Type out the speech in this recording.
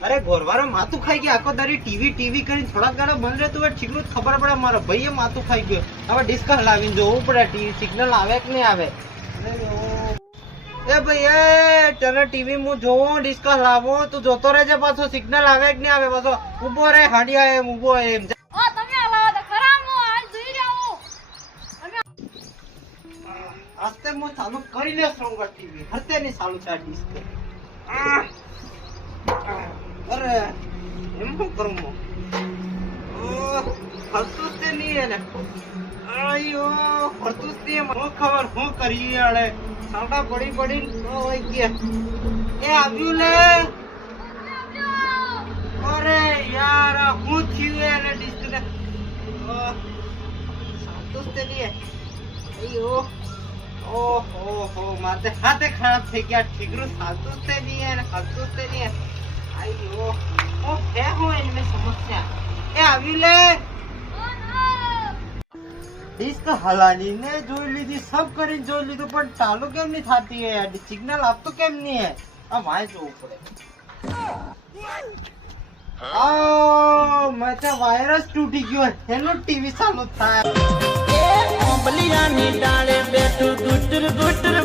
અરે ગોરવારો માથું ખાઈ ગયા આખો દારી ટીવી કરીને થોડાક ગાળો બંધ રહેતું હોય ઠીકરું ખબર પડે મારો ભાઈએ માથું ખાઈ ગયો હવે ડિસ્કસ લાવીને જોવું પડે ટીવી સિગ્નલ આવે કે નહીં આવે એ ભાઈ એ તને ટીવી હું જોવો ડિસ્કસ લાવો તું જોતો રહેજે પાછો સિગ્નલ આવે કે નહીં આવે પાછો ઉભો રહે હાડિયા એમ ઉભો એમ આસ્તે હું ચાલુ કરીને સ્ટ્રોંગર ટીવી હરતે નહીં ચાલુ છે આ ડિસ્ક અરે એમ શું કરું હું ફરતું જ નહીં એને આયો ફરતું જ નહીં મને ખબર શું કરી આડે સાંડા પડી હોય ગયા એ આવ્યું લે અરે યાર હું થયું એને ડિસ્ક ને સાંતું જ નહીં અયો ઓહો માથે હાથે ખરાબ થઈ ગયા ઠીકરું સાચું જ નહીં અને સાચું જ નહીં આયો ઓ હે હો એની સમસ્યા એ આવી લે ડિસ્ક હલાની ને જોઈ લીધી સબ કરીને જોઈ લીધું પણ ચાલુ કેમ નહીં થતી હે સિગ્નલ આપતો કેમ નહીં હે આ માય જોવું પડે મેં તો વાયરસ તૂટી ગયો એનો ટીવી ચાલુ થાય બલિયાની ડાળે બેઠું ગુટર ગુટર